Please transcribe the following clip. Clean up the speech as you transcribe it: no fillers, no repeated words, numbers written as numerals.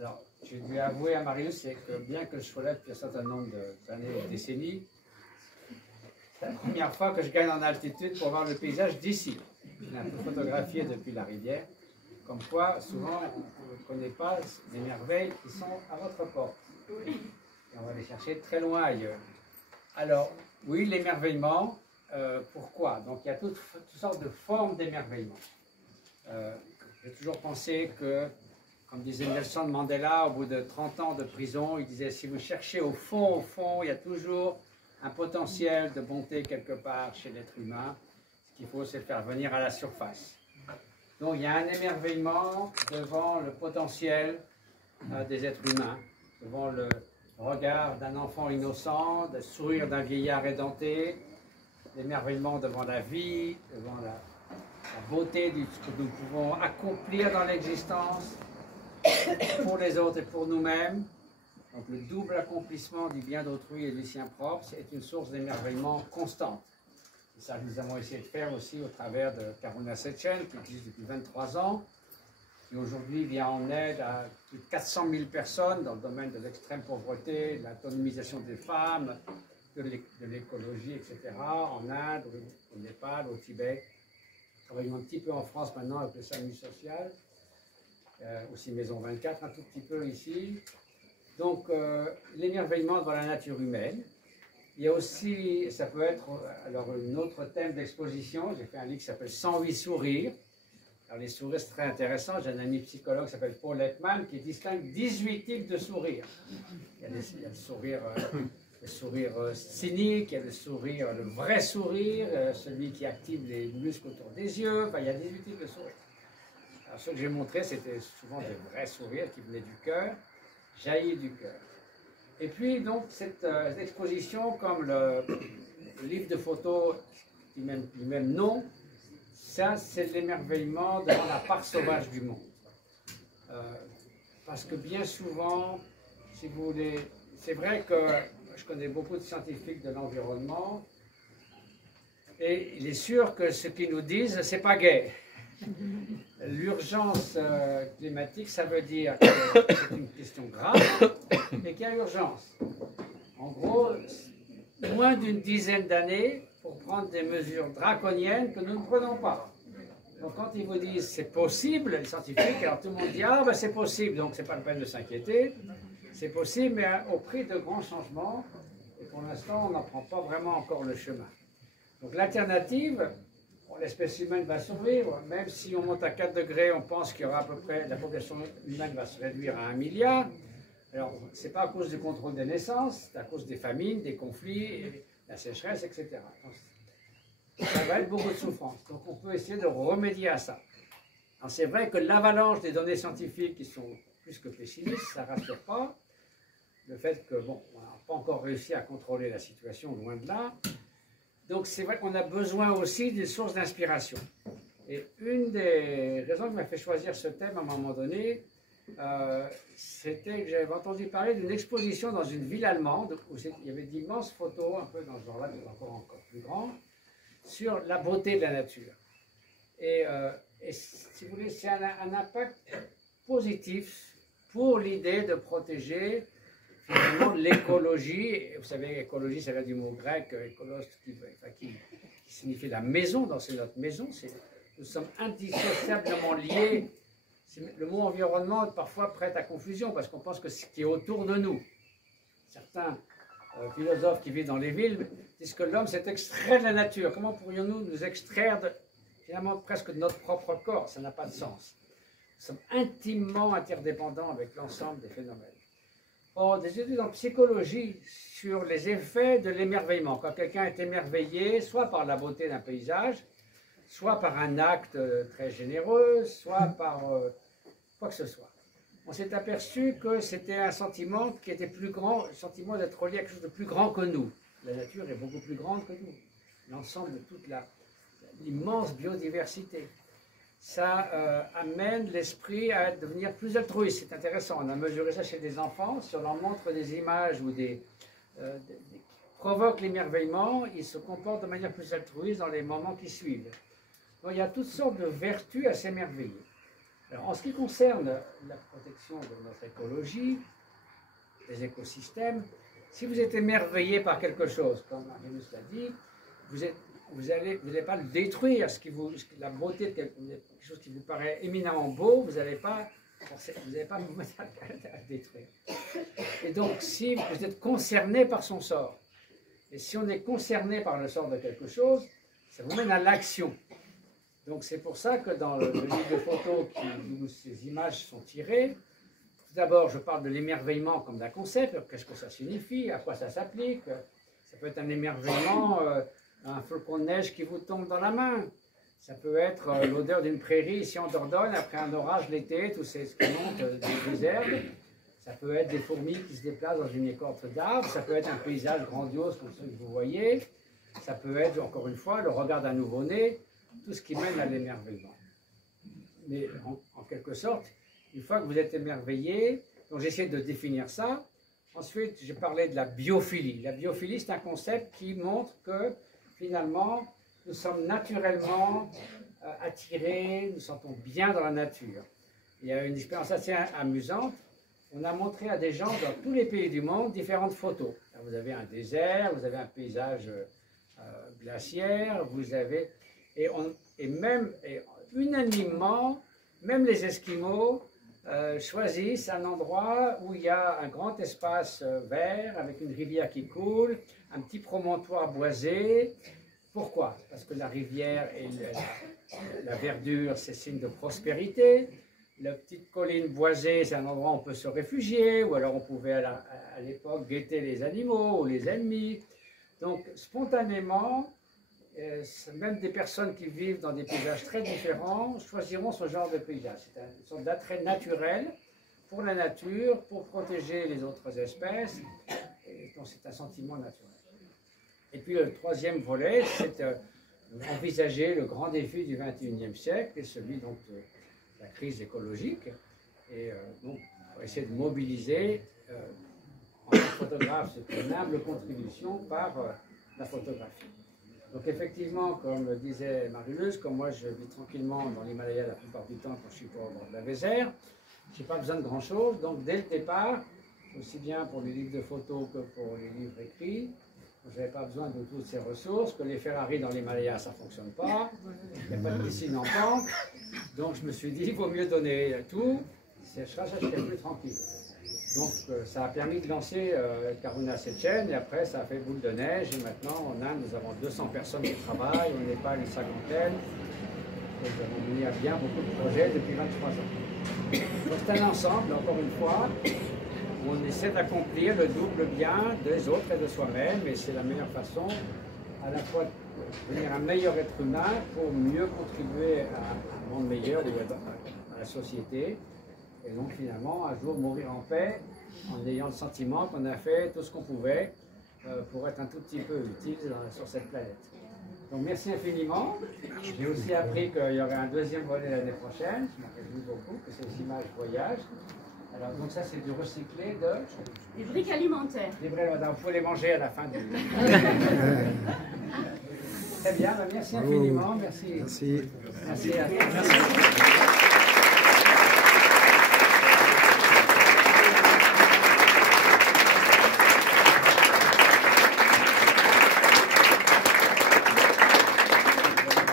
Alors, j'ai dû avouer à Marius, c'est que bien que je sois là depuis un certain nombre d'années et de décennies, c'est la première fois que je gagne en altitude pour voir le paysage d'ici. Je l'ai un peu photographié depuis la rivière. Comme quoi, souvent, on ne connaît pas les merveilles qui sont à votre porte. Et on va les chercher très loin ailleurs. Alors, oui, l'émerveillement, pourquoi? Donc, il y a toutes sortes de formes d'émerveillement. J'ai toujours pensé que, comme disait Nelson Mandela, au bout de 30 ans de prison, il disait, si vous cherchez au fond, il y a toujours un potentiel de bonté quelque part chez l'être humain. Ce qu'il faut, c'est faire venir à la surface. Donc, il y a un émerveillement devant le potentiel des êtres humains, devant le regard d'un enfant innocent, le sourire d'un vieillard édenté, l'émerveillement devant la vie, devant la beauté de ce que nous pouvons accomplir dans l'existence pour les autres et pour nous-mêmes. Donc, le double accomplissement du bien d'autrui et du sien propre, c'est une source d'émerveillement constante. Et ça, nous avons essayé de faire aussi au travers de Karuna Setchen, qui existe depuis 23 ans, qui aujourd'hui vient en aide à plus de 400 000 personnes dans le domaine de l'extrême pauvreté, de l'autonomisation des femmes, de l'écologie, etc., en Inde, au Népal, au Tibet. Nous travaillons un petit peu en France maintenant avec le SAMU social, aussi Maison 24, un tout petit peu ici. Donc, l'émerveillement devant la nature humaine. Il y a aussi, ça peut être alors un autre thème d'exposition. J'ai fait un livre qui s'appelle 108 sourires. Alors les sourires, c'est très intéressant. J'ai un ami psychologue qui s'appelle Paul Ekman qui distingue 18 types de sourires. Il y a le sourire cynique, il y a le vrai sourire, celui qui active les muscles autour des yeux. Enfin, il y a 18 types de sourires. Alors ce que j'ai montré, c'était souvent des vrais sourires qui venaient du cœur, jaillis du cœur. Et puis, donc, cette exposition, comme le livre de photos du même nom, ça, c'est l'émerveillement devant la part sauvage du monde. Parce que bien souvent, si vous voulez, c'est vrai que je connais beaucoup de scientifiques de l'environnement, et il est sûr que ce qu'ils nous disent, c'est pas gai. L'urgence climatique, ça veut dire que c'est une question grave et qu'il y a urgence. En gros, moins d'une dizaine d'années pour prendre des mesures draconiennes que nous ne prenons pas. Donc quand ils vous disent c'est possible, les scientifiques, alors tout le monde dit ah ben c'est possible, donc c'est pas la peine de s'inquiéter. C'est possible, mais au prix de grands changements. Et pour l'instant, on n'en prend pas vraiment encore le chemin. Donc l'alternative, l'espèce humaine va survivre, même si on monte à 4 degrés, on pense qu'il y aura à peu près, la population humaine va se réduire à 1 milliard. Alors, ce n'est pas à cause du contrôle des naissances, c'est à cause des famines, des conflits, la sécheresse, etc. Donc, ça va être beaucoup de souffrance. Donc, on peut essayer de remédier à ça. Alors, c'est vrai que l'avalanche des données scientifiques qui sont plus que pessimistes, ça ne rassure pas. Le fait que, bon, on n'a pas encore réussi à contrôler la situation, loin de là. Donc c'est vrai qu'on a besoin aussi d'une source d'inspiration. Et une des raisons qui m'a fait choisir ce thème à un moment donné, c'était que j'avais entendu parler d'une exposition dans une ville allemande où il y avait d'immenses photos, un peu dans ce genre-là, mais encore plus grand, sur la beauté de la nature. Et si vous voulez, c'est un impact positif pour l'idée de protéger finalement l'écologie. Vous savez, écologie, ça vient du mot grec, ékolos, qui signifie la maison, donc c'est notre maison. Nous sommes indissociablement liés. Le mot environnement parfois prête à confusion parce qu'on pense que ce qui est autour de nous. Certains philosophes qui vivent dans les villes disent que l'homme s'est extrait de la nature. Comment pourrions-nous nous extraire finalement presque de notre propre corps? Ça n'a pas de sens. Nous sommes intimement interdépendants avec l'ensemble des phénomènes. Or, des études en psychologie sur les effets de l'émerveillement. Quand quelqu'un est émerveillé, soit par la beauté d'un paysage, soit par un acte très généreux, soit par quoi que ce soit. On s'est aperçu que c'était un sentiment qui était plus grand, le sentiment d'être relié à quelque chose de plus grand que nous. La nature est beaucoup plus grande que nous. L'ensemble de toute l'immense biodiversité. Ça amène l'esprit à devenir plus altruiste. C'est intéressant, on a mesuré ça chez des enfants. Si on leur montre des images ou qui provoquent l'émerveillement, ils se comportent de manière plus altruiste dans les moments qui suivent. Donc il y a toutes sortes de vertus à s'émerveiller. Alors, en ce qui concerne la protection de notre écologie, des écosystèmes, si vous êtes émerveillé par quelque chose, comme Marinus l'a dit, vous n'allez pas le détruire. La beauté de quelque chose qui vous paraît éminemment beau, vous n'allez pas vous mettre à le détruire. Et donc, si vous êtes concerné par son sort, et si on est concerné par le sort de quelque chose, ça vous mène à l'action. Donc c'est pour ça que dans le livre de photos où ces images sont tirées, tout d'abord je parle de l'émerveillement comme d'un concept, qu'est-ce que ça signifie, à quoi ça s'applique. Ça peut être un émerveillement, un flocon de neige qui vous tombe dans la main. Ça peut être l'odeur d'une prairie ici en Dordogne après un orage l'été, tout ce qui monte des herbes. Ça peut être des fourmis qui se déplacent dans une écorce d'arbre. Ça peut être un paysage grandiose comme celui que vous voyez. Ça peut être, encore une fois, le regard d'un nouveau-né. Tout ce qui mène à l'émerveillement. Mais en quelque sorte, une fois que vous êtes émerveillé, donc j'essaie de définir ça. Ensuite, j'ai parlé de la biophilie. La biophilie, c'est un concept qui montre que finalement, nous sommes naturellement attirés, nous sentons bien dans la nature. Il y a une expérience assez amusante. On a montré à des gens dans tous les pays du monde différentes photos. Là, vous avez un désert, vous avez un paysage glaciaire, vous avez... Et même unanimement, même les Esquimaux choisissent un endroit où il y a un grand espace vert avec une rivière qui coule, un petit promontoire boisé. Pourquoi? Parce que la rivière et la verdure, c'est signe de prospérité. La petite colline boisée, c'est un endroit où on peut se réfugier, ou alors on pouvait à l'époque guetter les animaux ou les ennemis. Donc spontanément, même des personnes qui vivent dans des paysages très différents choisiront ce genre de paysage. C'est une sorte d'attrait naturel pour la nature, pour protéger les autres espèces, et donc c'est un sentiment naturel. Et puis le troisième volet, c'est envisager le grand défi du XXIe siècle, et celui donc de la crise écologique, et donc pour essayer de mobiliser en tant que photographe cette humble contribution par la photographie. Donc effectivement, comme le disait Marinus, comme moi je vis tranquillement dans l'Himalaya la plupart du temps quand je suis pas au bord de la Vézère, je n'ai pas besoin de grand chose. Donc dès le départ, aussi bien pour les livres de photos que pour les livres écrits, je n'avais pas besoin de toutes ces ressources, que les Ferrari dans l'Himalaya ça ne fonctionne pas, il n'y a pas de piscine en pente, donc je me suis dit il vaut mieux donner tout, je serais plus tranquille. Donc ça a permis de lancer Karuna Sechen, et après ça a fait boule de neige, et maintenant en Inde nous avons 200 personnes qui travaillent, au Népal une cinquantaine, et nous avons mené à bien beaucoup de projets depuis 23 ans. Donc c'est un ensemble, encore une fois, où on essaie d'accomplir le double bien des autres et de soi-même, et c'est la meilleure façon à la fois de devenir un meilleur être humain pour mieux contribuer à un monde meilleur à la société. Et donc finalement, un jour mourir en paix, en ayant le sentiment qu'on a fait tout ce qu'on pouvait pour être un tout petit peu utile sur cette planète. Donc merci infiniment. J'ai aussi appris qu'il y aurait un deuxième volet l'année prochaine, je m'en réjouis beaucoup, que c'est les images voyage. Alors donc ça c'est du recyclé de... Des briques alimentaires. Des briques alimentaires, vous pouvez les manger à la fin du... Très bien, merci infiniment, merci. Merci. Merci.